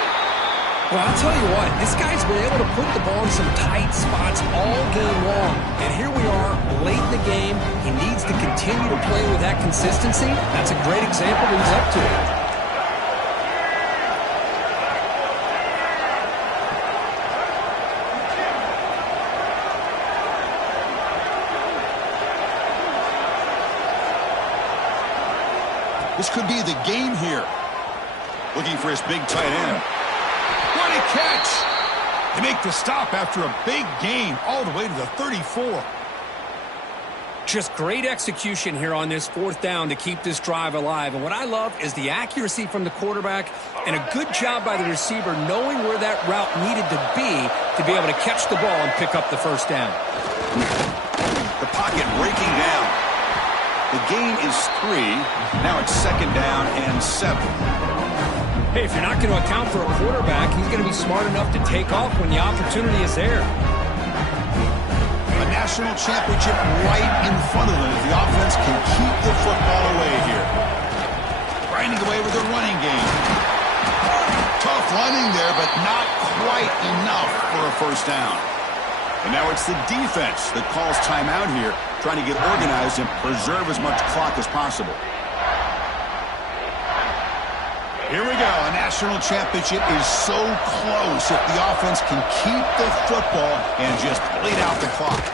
Well, I'll tell you what, this guy's been able to put the ball in some tight spots all game long. And here we are, late in the game. He needs to continue to play with that consistency. That's a great example that he's up to it. This could be the game here. Looking for his big tight end. What a catch! They make the stop after a big gain all the way to the 34. Just great execution here on this 4th down to keep this drive alive. And what I love is the accuracy from the quarterback and a good job by the receiver knowing where that route needed to be able to catch the ball and pick up the 1st down. The pocket breaking down. The gain is 3. Now it's 2nd down and 7. Hey, if you're not going to account for a quarterback, he's going to be smart enough to take off when the opportunity is there. A national championship right in front of them if the offense can keep the football away here. Grinding away with a running game. Tough running there, but not quite enough for a 1st down. And now it's the defense that calls timeout here, trying to get organized and preserve as much clock as possible. Here we go. A national championship is so close if the offense can keep the football and just bleed out the clock.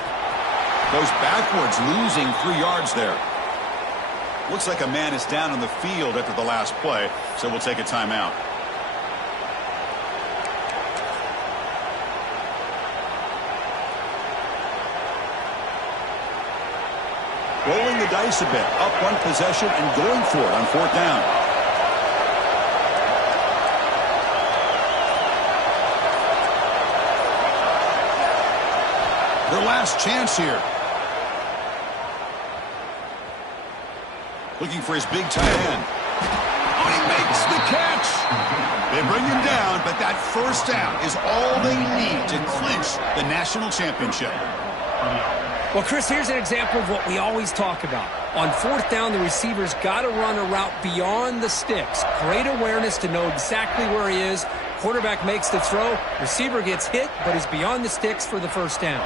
Goes backwards, losing 3 yards there. Looks like a man is down on the field after the last play, so we'll take a timeout. Rolling the dice a bit, up 1 possession and going for it on 4th down. Their last chance here. Looking for his big tight end. Oh, he makes the catch. They bring him down, but that 1st down is all they need to clinch the national championship. Well, Chris, here's an example of what we always talk about. On 4th down, the receiver's got to run a route beyond the sticks. Great awareness to know exactly where he is. Quarterback makes the throw. Receiver gets hit, but is beyond the sticks for the 1st down.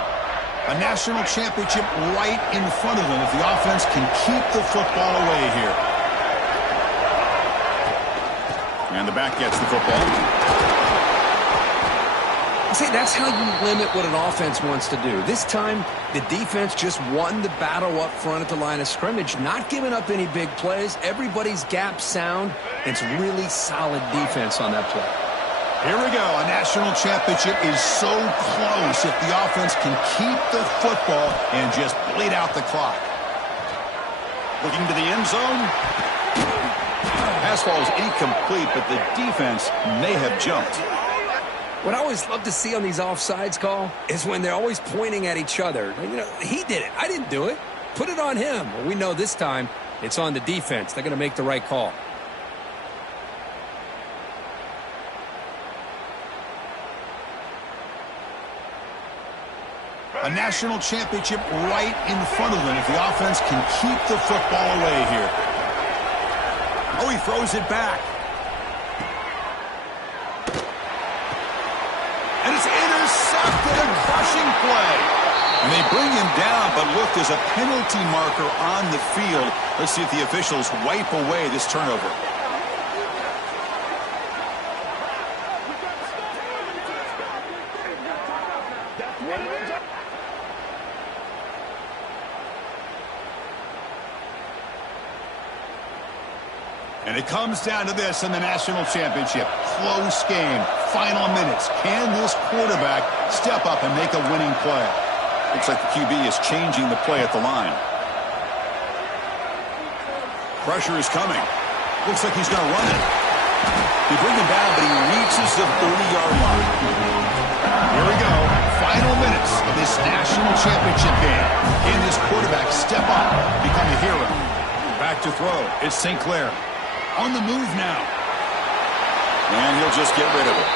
A national championship right in front of them if the offense can keep the football away here. And the back gets the football. See, that's how you limit what an offense wants to do. This time, the defense just won the battle up front at the line of scrimmage, not giving up any big plays. Everybody's gap sound. It's really solid defense on that play. Here we go. A national championship is so close if the offense can keep the football and just bleed out the clock. Looking to the end zone. Pass ball is incomplete, but the defense may have jumped. What I always love to see on these offsides call is when they're always pointing at each other. You know, he did it. I didn't do it. Put it on him. Well, we know this time it's on the defense. They're going to make the right call. A national championship right in front of them if the offense can keep the football away here. Oh, he throws it back. And it's intercepted, a crushing play. And they bring him down, but look, there's a penalty marker on the field. Let's see if the officials wipe away this turnover. And it comes down to this in the national championship. Close game, final minutes. Can this quarterback step up and make a winning play? Looks like the QB is changing the play at the line. Pressure is coming. Looks like he's going to run it. They bring him down, but he reaches the 30-yard line. Here we go. Final minutes of this national championship game. Can this quarterback step up and become a hero? Back to throw. It's St. Clair. On the move now. And he'll just get rid of it.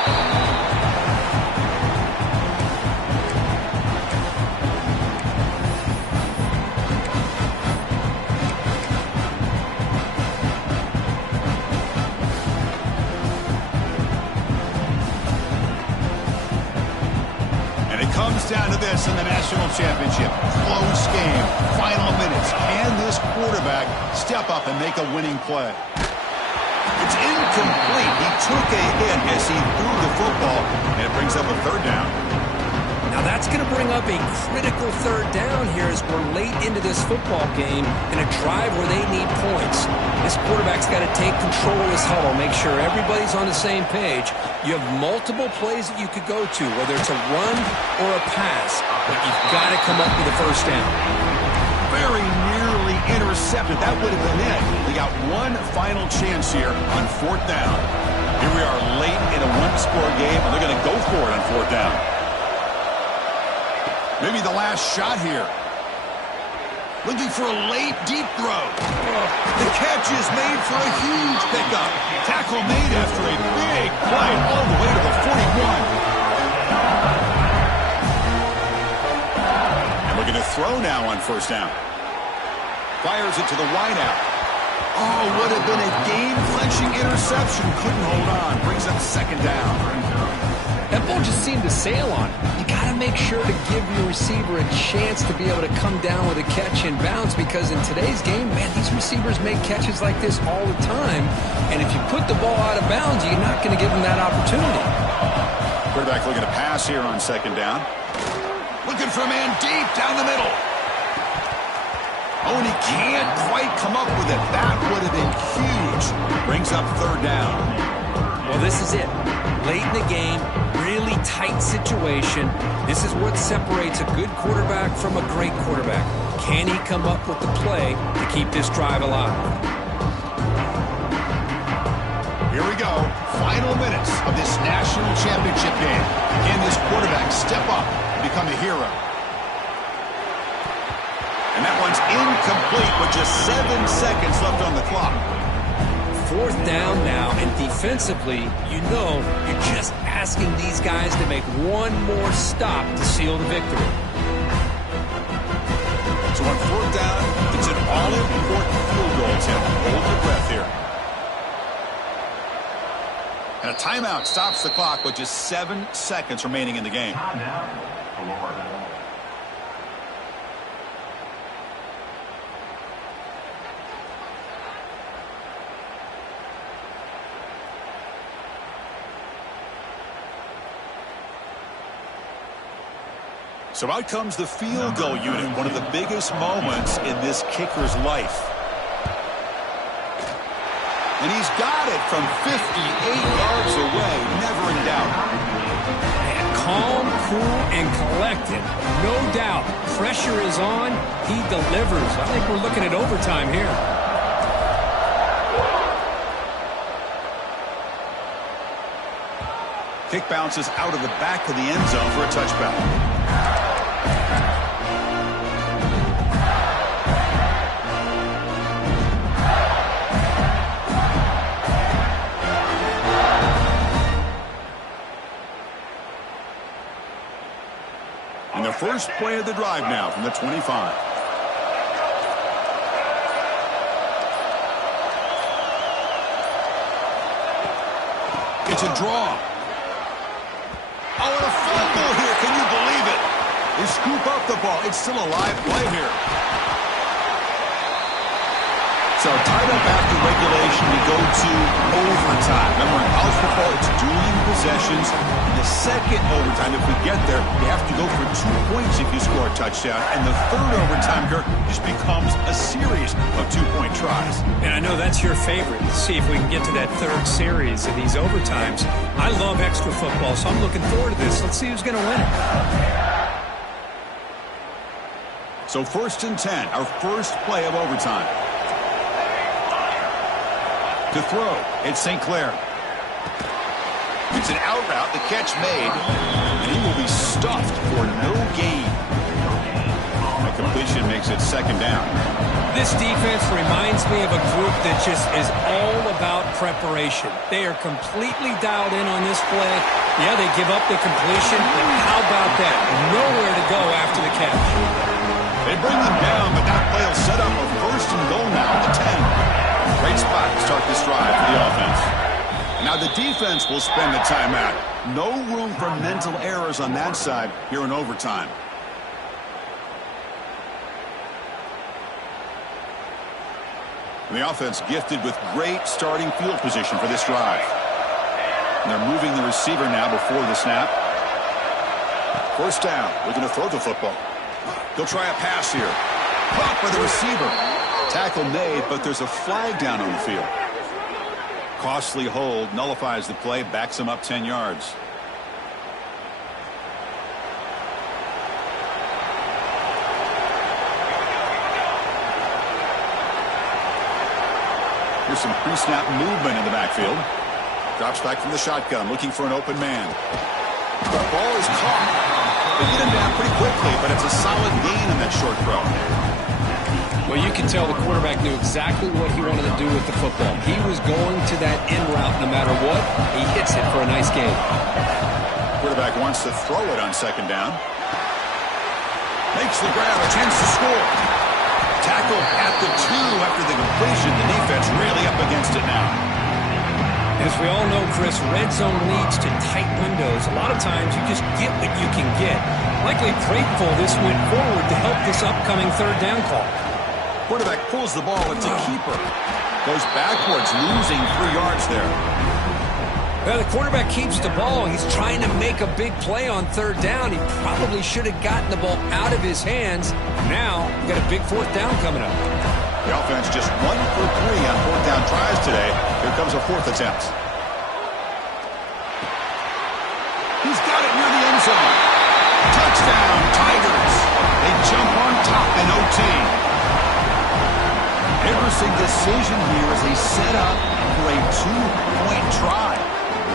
And it comes down to this in the national championship. Close game. Final minutes. Can this quarterback step up and make a winning play? It's incomplete. He took a hit as he threw the football, and it brings up a third down. Now that's going to bring up a critical third down here as we're late into this football game in a drive where they need points. This quarterback's got to take control of this huddle, make sure everybody's on the same page. You have multiple plays that you could go to, whether it's a run or a pass, but you've got to come up with a first down. Very nearly intercepted. That would have been it. They got one final chance here on fourth down. Here we are late in a one-score game, and they're going to go for it on fourth down. Maybe the last shot here. Looking for a late, deep throw. The catch is made for a huge pickup. Tackle made after a big play all the way to the 41. Looking to throw now on first down. Fires it to the wideout. Oh, would have been a game-clinching interception. Couldn't hold on. Brings up second down. That ball just seemed to sail on. You got to make sure to give your receiver a chance to be able to come down with a catch and bounce, because in today's game, man, these receivers make catches like this all the time. And if you put the ball out of bounds, you're not going to give them that opportunity. Quarterback looking to pass here on second down. Looking for a man deep down the middle. Oh, and he can't quite come up with it. That would have been huge. Brings up third down. Well, this is it. Late in the game, really tight situation. This is what separates a good quarterback from a great quarterback. Can he come up with the play to keep this drive alive? Here we go. Final minutes of this national championship game. Can this quarterback step up and become a hero? And that one's incomplete with just 7 seconds left on the clock. Fourth down now, and defensively, you know you're just asking these guys to make one more stop to seal the victory. So on fourth down, it's an all-important field goal attempt. Hold your breath here. And a timeout stops the clock with just 7 seconds remaining in the game. So out comes the field goal unit, one of the biggest moments in this kicker's life. And he's got it from 58 yards away, never in doubt. Man, calm, cool, and collected. No doubt. Pressure is on. He delivers. I think we're looking at overtime here. Kick bounces out of the back of the end zone for a touchback. And the first play of the drive now from the 25. It's a draw. Oh, and a fumble here. Can you believe it? They scoop up the ball. It's still a live play here. So tied up after regulation, we go to overtime. Remember, in college football, it's dueling possessions. In the second overtime, if we get there, you have to go for 2 points if you score a touchdown. And the third overtime, Kirk, just becomes a series of 2-point tries. And I know that's your favorite. Let's see if we can get to that third series of these overtimes. I love extra football, so I'm looking forward to this. Let's see who's going to win it. So 1st and 10, our first play of overtime. To throw, it's St. Clair. It's an out route, the catch made, and he will be stuffed for no gain. A completion makes it 2nd down. This defense reminds me of a group that just is all about preparation. They are completely dialed in on this play. Yeah, they give up the completion, but how about that? Nowhere to go after the catch. They bring them down, but that play will set up a 1st and goal now at the 10. Great spot to start this drive for the offense. Now the defense will spend the timeout. No room for mental errors on that side here in overtime. And the offense gifted with great starting field position for this drive. And they're moving the receiver now before the snap. 1st down. We're going to throw the football. They'll try a pass here. Caught by the receiver. Tackle made, but there's a flag down on the field. Costly hold, nullifies the play, backs him up 10 yards. Here's some pre-snap movement in the backfield. Drops back from the shotgun, looking for an open man. The ball is caught. They get him down pretty quickly, but it's a solid gain in that short throw. Well, you can tell the quarterback knew exactly what he wanted to do with the football. He was going to that in route no matter what. He hits it for a nice gain. Quarterback wants to throw it on 2nd down. Makes the grab, a chance to score. Tackle at the 2 after the completion. The defense really up against it now. As we all know, Chris, red zone leads to tight windows. A lot of times you just get what you can get. Likely grateful this went forward to help this upcoming 3rd down call. Quarterback pulls the ball. It's a keeper. Goes backwards, losing 3 yards there. Well, the quarterback keeps the ball. He's trying to make a big play on 3rd down. He probably should have gotten the ball out of his hands. Now, we've got a big 4th down coming up. The offense just 1 for 3 on 4th down tries today. Here comes a 4th attempt. He's got it near the end zone. Touchdown, Tigers. They jump on top in OT. Interesting decision here as they set up for a 2-point try.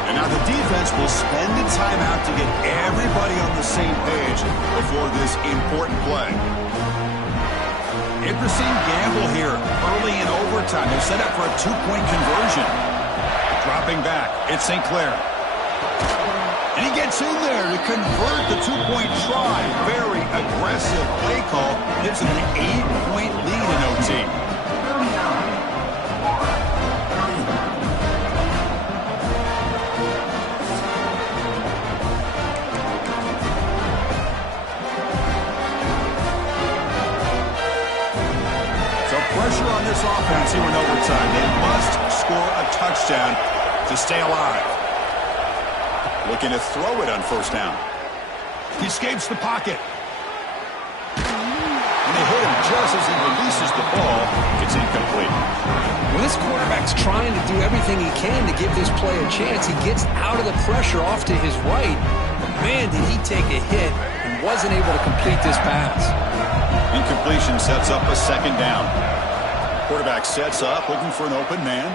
And now the defense will spend the timeout to get everybody on the same page before this important play. Interesting gamble here early in overtime. They're set up for a 2-point conversion. Dropping back, it's St. Clair. And he gets in there to convert the 2-point try. Very aggressive play call. Gives it an 8-point lead in OT. Pressure on this offense here in overtime. They must score a touchdown to stay alive. Looking to throw it on 1st down. He escapes the pocket. And they hit him just as he releases the ball. It's incomplete. Well, this quarterback's trying to do everything he can to give this play a chance. He gets out of the pressure off to his right. But man, did he take a hit and wasn't able to complete this pass. Incompletion sets up a 2nd down. Quarterback sets up, looking for an open man.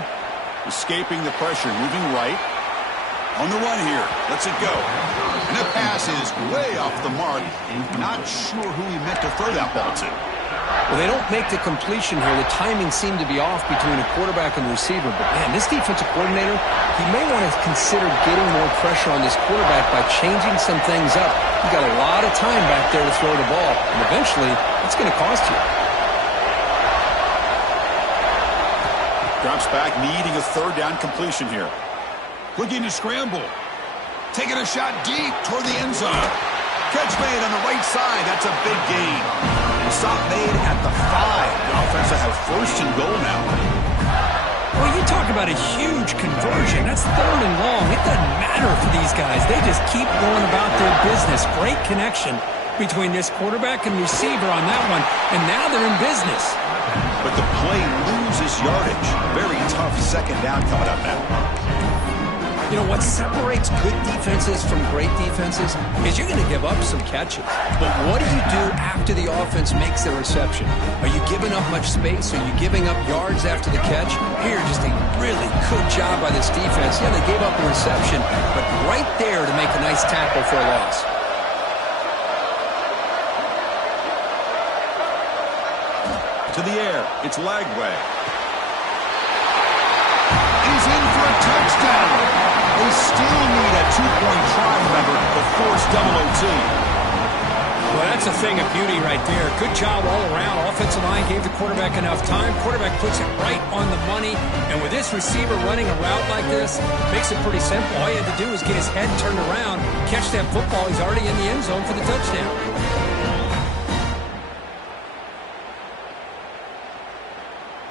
Escaping the pressure, moving right. On the run here, lets it go. And the pass is way off the mark. Not sure who he meant to throw that ball to. Well, they don't make the completion here. The timing seemed to be off between the quarterback and the receiver. But, man, this defensive coordinator, he may want to consider getting more pressure on this quarterback by changing some things up. You got a lot of time back there to throw the ball, and eventually it's going to cost you. Drops back, needing a third down completion here. Looking to scramble. Taking a shot deep toward the end zone. Catch made on the right side. That's a big gain. Stop made at the 5. The offense will have first and goal now. Well, you talk about a huge conversion. That's 3rd and long. It doesn't matter for these guys. They just keep going about their business. Great connection between this quarterback and receiver on that one. And now they're in business. But the play loses yardage. Very tough second down coming up now. You know, what separates good defenses from great defenses is you're going to give up some catches. But what do you do after the offense makes their reception? Are you giving up much space? Are you giving up yards after the catch? Here, just a really good job by this defense. Yeah, they gave up a reception, but right there to make a nice tackle for a loss. To the air, it's Lagway. He's in for a touchdown. They still need a 2-point try, remember, to force double OT. Well, that's a thing of beauty right there. Good job all around. Offensive line gave the quarterback enough time. Quarterback puts it right on the money. And with this receiver running a route like this, makes it pretty simple. All you had to do is get his head turned around, catch that football. He's already in the end zone for the touchdown.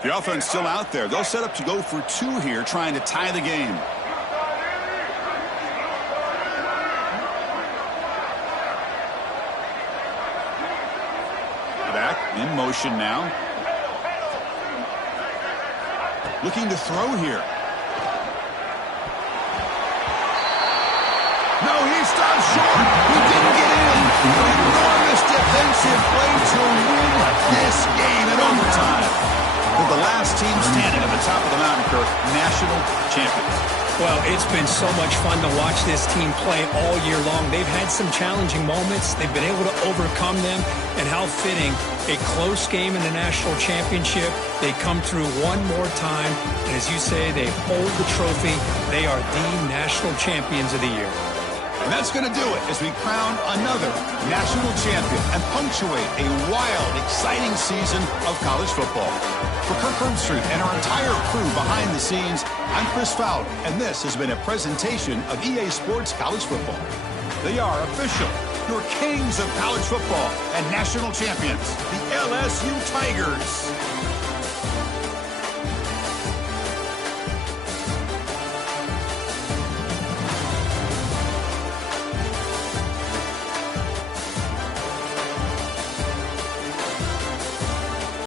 The offense still out there. They'll set up to go for 2 here, trying to tie the game. Back in motion now. Looking to throw here. No, he stopped short. He didn't get in. Enormous defensive play to win this game in overtime. With the last team standing at the top of the mountain, Kirk, national champions. Well, it's been so much fun to watch this team play all year long. They've had some challenging moments. They've been able to overcome them. And how fitting, a close game in the national championship. They come through one more time. And as you say, they hold the trophy. They are the national champions of the year. And that's going to do it as we crown another national champion and punctuate a wild, exciting season of college football. For Kirk Herbstreit and our entire crew behind the scenes, I'm Chris Fowler, and this has been a presentation of EA Sports College Football. They are official, your kings of college football and national champions, the LSU Tigers.